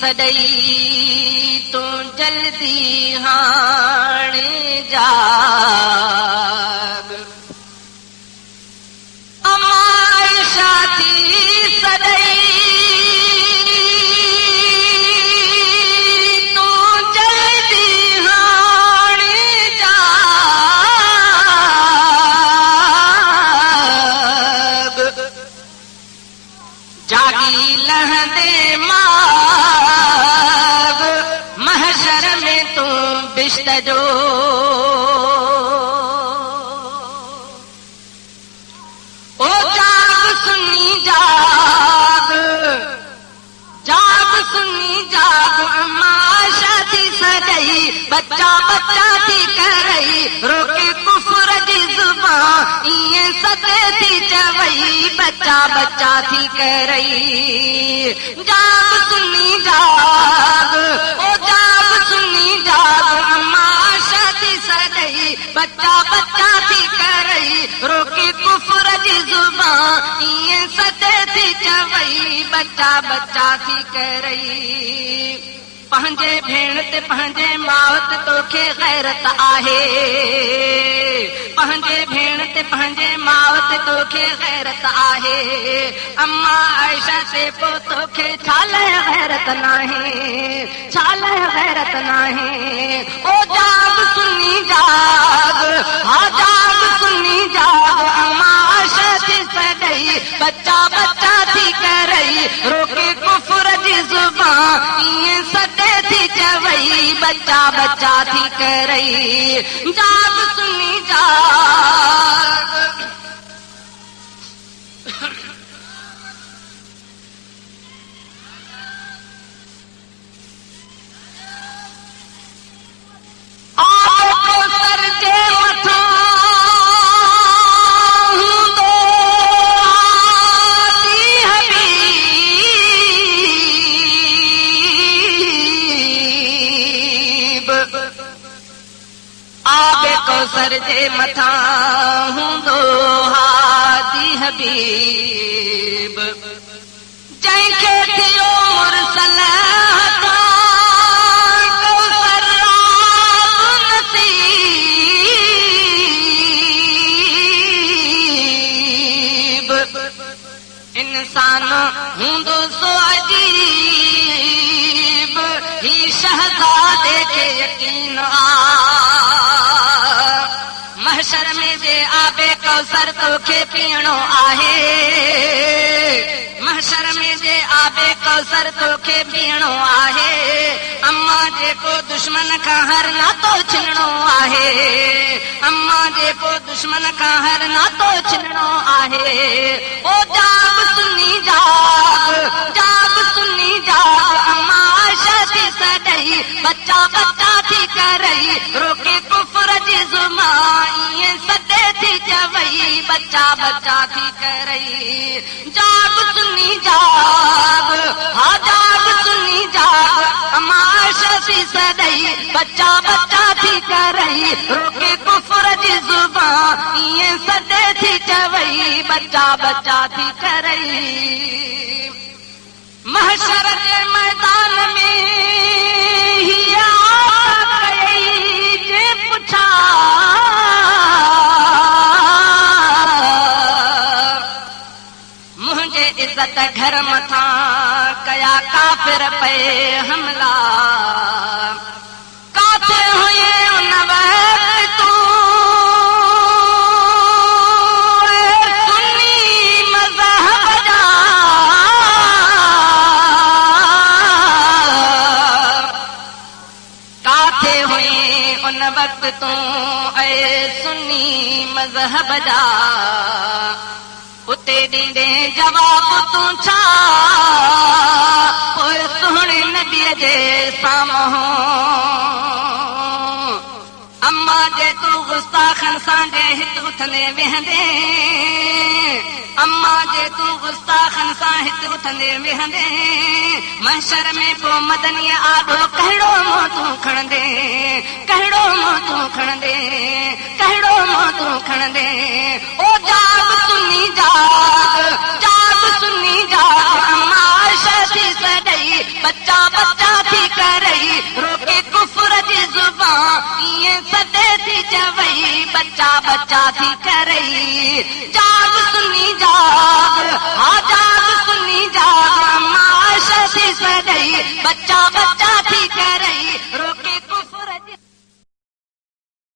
सॾई तूं जल्दी हाणे जाग अम्मा आयशा थी सॾई तूं जल्दी हाणे जाग जागी लहंदे माग महशर में तूं बिश्त जो ओ जाग सुनी जाग जाग सुनी जाग अम्मा आयशा थी सॾई बच्चा बच्चा थी करई रोके कुफर जी ज़ुबान ईअं सदे थी चवई बच्चा बच्चा थी करई जाग सुनी जाग ओ जाग सुनी जाग अम्मा आयशा थी सॾई बच्चा बच्चा थी करई रोके कुफर जी ज़ुबान ईअं सदे थी चवई बच्चा बच्चा थी करई पंहिंजे भेण ते पंहिंजे माउ ते तोखे गैरत आहे पंहिंजे भेण ते पंहिंजे माउ ते तोखे गैरत आहे अम्मा आयशा से पोइ तोखे छा लाइ गैरत नाहे छा लाइ गैरत नाहे ओ जाग सुनी जाग हा जाग सुनी जाग अम्मा आयशा थी सॾई बच्चा बच्चा थी करई रोके कुफर जी ज़ुबान ईअं सॾे थी चवई बच्चा बच्चा थी करई जाग सुनी जाग सर जे मथां हूंदो आदि हबीब आबे कौसर जे मथां हूंदो हादी हबीब जंहिंखे थियो मुरसल कौसर नसीब इंसान हूंदो सो अजीब ही शहज़ादे खे यकीन आ महशर में जे आबे कौसर तोखे पीअणो आहे महशर में जे आबे कौसर तोखे पीअणो आहे अम्मा जेको दुश्मन खां हर नातो छिनणो आहे अम्मा जेको दुश्मन खां हर नातो छिनणो आहे ओ जाग सुनी जाग जाग सुनी जाग अम्मा आयशा थी सॾई बच्चा बच्चा थी करई रोके कुफर जी ज़ुबान ईअं सॾे थी चवई बच्चा बच्चा थी करई जाग सुनी जाग हा जाग सुनी जाग अम्मा आयशा थी सॾई बच्चा बच्चा थी करई रोके कुफर जी ज़ुबान ईअं सॾे थी चवई बच्चा बच्चा थी करई महशर जे मैदान में हिया कई जे पुछा मुंहिंजे इज़त घर मथां कया काफ़िर पे हमला काथे हुए उन वक़्त तूं सुन्नी मज़हब जा काथे हुए उन वक़्त तूं ऐ सुन्नी मज़हब जा उते ॾींदे जवाब तूं छा पोइ सुहिणे नबीअ जे साम्हूं अम्मा जे तूं गुस्ताखन सां जे हित उथंदे वेहंदे अम्मा जे तूं गुस्ताखन सां हित उथंदे वेहंदे महशर में पोइ मदनीअ आॾो कहिड़ो मुंहुं तूं खणंदे कहिड़ो मुंहुं तूं खणंदे कहिड़ो मुंहुं तूं खणंदे ओ जाग सुनी जाग जाग सुनी जाग अम्मा आयशा थी सॾई बच्चा बच्चा थी करई रोके कुफर जी जुबान ये सदे थी जवई बच्चा बच्चा थी करई जाग सुनी जाग हाँ जाग सुनी जाग माश थी सदई बच्चा बच्चा